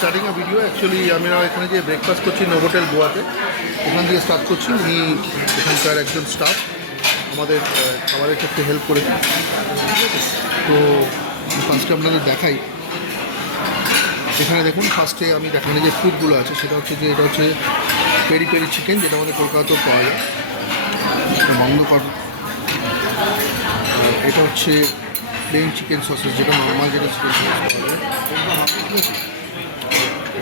Starting আ video actually আমরা এখানে যে ব্রেকফাস্ট করছি নোভোটেল গোয়াতে, ওখান দিয়ে স্টার্ট করছি। উনি এখানকার একজন স্টাফ আমাদের খাবারের ক্ষেত্রে হেল্প করেছে। তো ফার্স্টে আপনাদের দেখাই, এখানে দেখুন ফার্স্টে আমি দেখানো যে ফুডগুলো আছে সেটা হচ্ছে যে এটা হচ্ছে পেরি পেরি চিকেন, যেটা আমাদের কলকাতাতেও পাওয়া যায়, বন্ধ কর। এটা হচ্ছে প্লেন চিকেন সসেস, যেটা নর্মাল যেটা চিকেন সসেস পাওয়া যায়, ঠিক আছে।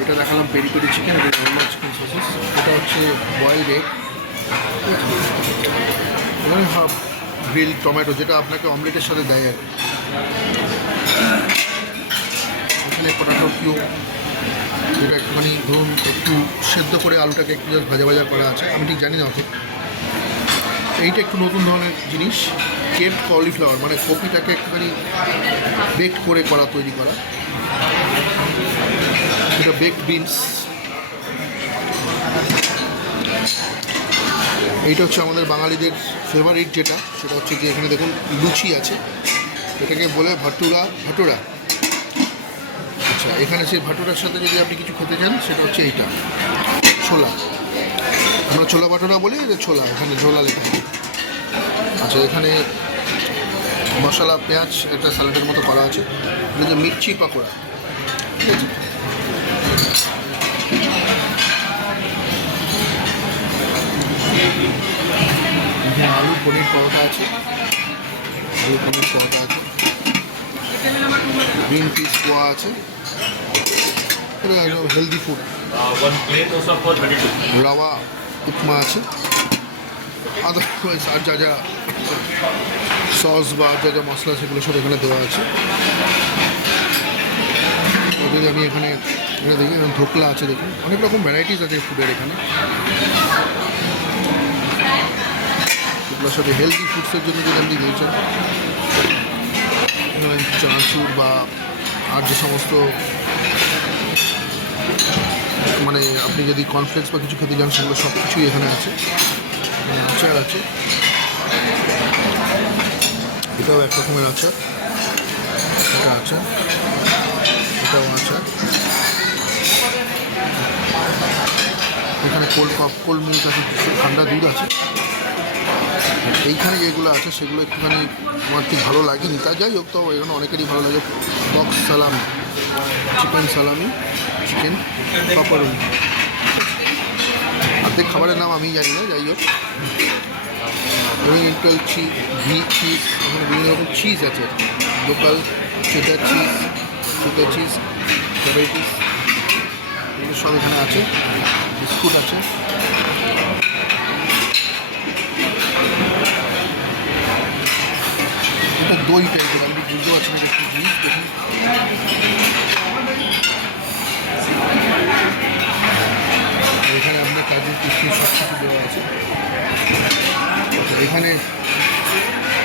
এটা দেখালাম পেরি পেরি চিকেন, এটা নর্মাল চিকেন সসেস। এটা হচ্ছে বয়েলড এগ, ঠিক আছে। এখানে হাফ গ্রিল টমেটো, যেটা আপনাকে অমলেটের সাথে দেয় আর এখানে পটাটো কিউব, যেটা একটুখানি ধরুন একটু সেদ্ধ করে আলুটাকে একটু জাস্ট ভাজা ভাজা করা আছে, আমি ঠিক জানি না অত। এইটা একটু নতুন ধরনের জিনিস, কেপড কলিফ্লাওয়ার, মানে কপিটাকে একটুখানি বেকড করে করা, তৈরি করা। এটা বেকড বিনস। এইটা হচ্ছে আমাদের বাঙালিদের ফেভারিট, যেটা সেটা হচ্ছে যে এখানে দেখুন লুচি আছে, এটাকে বলে ভাটুরা। আচ্ছা, এখানে সেই ভাটুরার সাথে যদি আপনি কিছু খেতে চান সেটা হচ্ছে এইটা ছোলা, আমরা ছোলা ভাটুরা বলি, এটা ছোলা, এখানে ঝোলা লেখা। আচ্ছা, এখানে মশলা পেঁয়াজ একটা স্যালাডের মতো করা আছে, এটা যে মির্চি পাকোড়া, ঠিক আছে। এখানে আলু পনির পরোটা আছে, গ্রিন পিস পোয়া আছে, এটা একদম হেলদি ফুড। রাওয়া উপমা আছে, আদারওয়াইজ আর যা যা সস বা যা যা মশলা সেগুলো সব এখানে দেওয়া আছে। যদি আমি এখানে দেখি, এখানে ধোকলা আছে, দেখুন অনেক রকম ভ্যারাইটিস আছে ফুডের এখানে। এগুলোর সাথে হেলদি ফুডসের জন্য যদি আপনি দিয়েছেন চানাচুর বা আর যে সমস্ত, মানে আপনি যদি কর্নফ্লেক্স বা কিছু খেতে চান, সেগুলো সব কিছুই এখানে আছে। এখানে আচার আছে, এটাও এক রকমের আচার, এটা আচার, এটাও আচার। এখানে কোল্ড মিল্ক আছে, ঠান্ডা দুধ আছে। এইখানে যেগুলো আছে সেগুলো একটুখানি আমার ঠিক ভালো লাগেনি, তা যাই হোক, তো এখানে অনেকেরই ভালো লাগে। বক্স সালামি, চিকেন সালামি, চিকেন পাপারুনি, অর্ধেক খাবারের নাম আমি জানি না, যাই হোক। ওরিয়েন্টাল চিজ, ঘি চিজ, এখানে বিভিন্ন রকম চিজ আছে, লোকাল চেডার চিজ, ভ্যারাইটিস, এগুলো সব এখানে আছে। বিস্কুট আছে, এটা দই টাইপের, আমি বুঝতে পারছি না একটু জিনিস দেখুন। এখানে আপনার কাজু কিশমিশ সব কিছু দেওয়া আছে। এখানে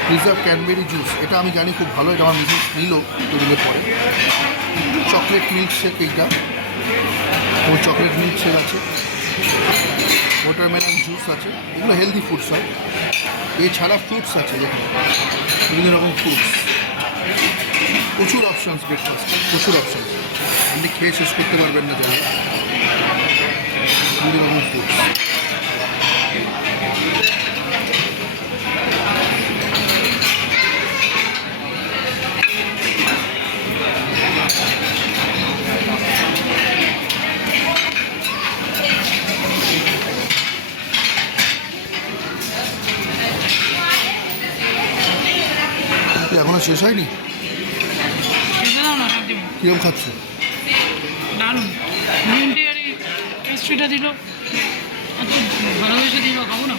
প্রিজার্ভ ক্যানবেরি জুস, এটা আমি জানি খুব ভালো, এটা আমার মিসেস নিল টেবিলে পরে। চকলেট মিল্ক শেক, এইটা ও চকলেট মিল্ক শেক আছে, ওয়াটারমেলন জুস আছে, এগুলো হেলদি ফুডস হয়। এছাড়া ফ্রুটস আছে, দেখুন বিভিন্ন রকম ফ্রুটস, প্রচুর অপশানস, ব্রেকফাস্ট প্রচুর অপশানস, আপনি খেয়ে শেষ করতে পারবেন না, যাই বিভিন্ন রকম ফ্রুটস। এখনো শেষ হয়নি, কিরম খাচ্ছ? দারুণ, গ্রিনটি আর পেস্ট্রিটা দিল, এত ভালোবেসে দিল, খাবো না।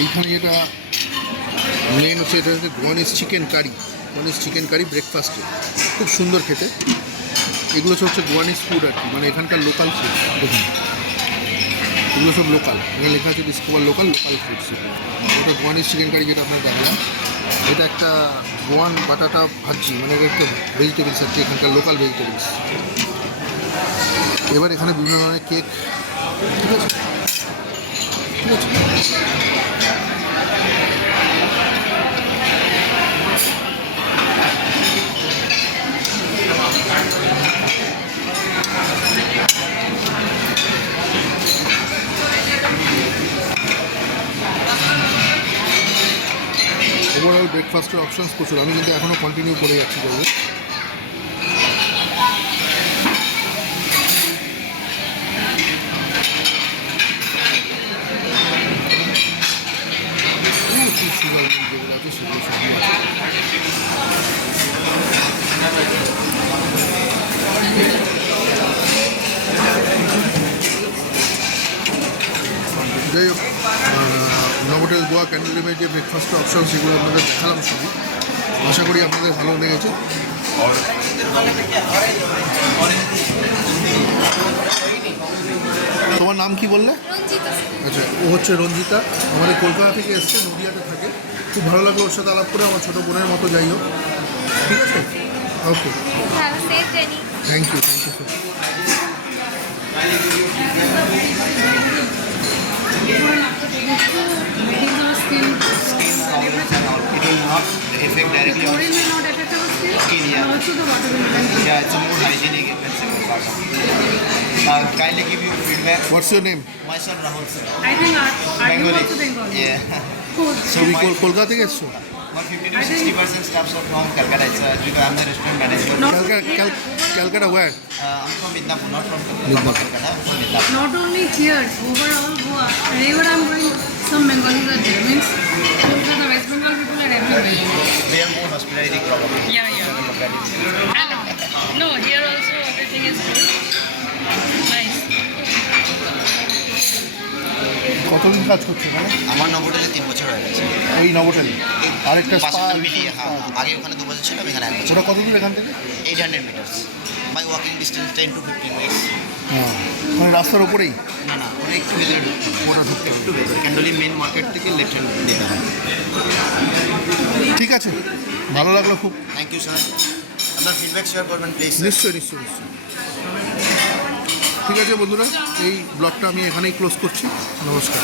এইখানে যেটা মেন হচ্ছে, এটা হচ্ছে গোয়ানিজ চিকেন কারি ব্রেকফাস্টে, খুব সুন্দর খেতে। এগুলো সব হচ্ছে গোয়ানিজ ফুড আর কি, মানে এখানকার লোকাল ফুড। দেখুন এগুলো সব লোকাল, এখানে লেখা আছে ডিসকভার লোকাল ফুডস। ওটা গোয়ানিজ চিকেন কারি যেটা আপনার দেখলাম, এটা একটা গোয়ান বাটাটা ভাজি, মানে এটা একটা ভেজিটেবলস আছে, এখানকার লোকাল ভেজিটেবলস। এবার এখানে বিভিন্ন ধরনের কেক, ঠিক আছে, ঠিক আছে। ওভারঅল ব্রেকফাস্টের অপশনস প্রচুর। আমি কিন্তু এখনও কন্টিনিউ করে যাচ্ছি যাবো। সুগার যেগুলো আছে সেগুলো সবই আছে। যাই হোক, নভোটেল গোয়া ক্যান্ডেলিমের যে ব্রেকফাস্টের অপশন সেগুলো আপনাদের দেখালাম সবই। আশা করি আপনাদের ভালো লেগেছে। তোমার নাম কি বললে? আচ্ছা, ও হচ্ছে রঞ্জিতা, আমাদের কলকাতা থেকে এসছে, নদিয়াতে থাকে। খুব ভালো লাগলো ওর সাথে আলাপ করে, আমার ছোটো বোনের মতো। যাই হোক, ঠিক আছে, okay, Have a safe journey. Thank you so much. It will not affect directly on Chlorine will not affect our skin. skin, yeah. And also the water will not. Yeah, it's a more hygienic and safer part of it. Kindly give you feedback. What's your name? Myself Rahul sir. I think are you also Bengali? Yeah. Good. So তুমি my, Kolkata থেকে এসছো? my 50 to 60% staffs are from Calcutta. It's because I'm the restaurant manager. Not Calcutta where? I'm from Midnapur, not from Midnapur. Calcutta. I'm from Midnapur. Not only here, overall Goa, wherever I'm going, some Bengalis are there. Means Kolkata, West Bengal people are everywhere. We are more hospitality probably. Yeah. And no, here also everything is good. Nice. কতদিন কাজ করছো এখানে? আমার নভোটেলে 3 বছর হয়ে গেছে। এই নভোটেলে আরেকটা পাঁচটা স্পা মিলিয়ে, হ্যাঁ। আগে ওখানে 2 বছর ছিলাম, এখানে 1 বছর। ওটা কত দূর এখান থেকে? 800 meters. By walking distance 10 to 15 minutes. হ্যাঁ, মানে রাস্তার ওপরেই? না না, ওটা একটু ভেতরে ঢুকতে হবে। ওটা ঢুকতে হবে। একটু ভেতরে ক্যান্ডলি মেন মার্কেট থেকে লেফট হ্যান্ড নিতে হয়। ঠিক আছে, ভালো লাগলো খুব। Thank you sir. আপনার ফিডব্যাক শেয়ার করবেন প্লিজ। নিশ্চয়ই নিশ্চয়ই নিশ্চয়ই। ঠিক আছে বন্ধুরা, এই ব্লগটা আমি এখানেই ক্লোজ করছি। নমস্কার।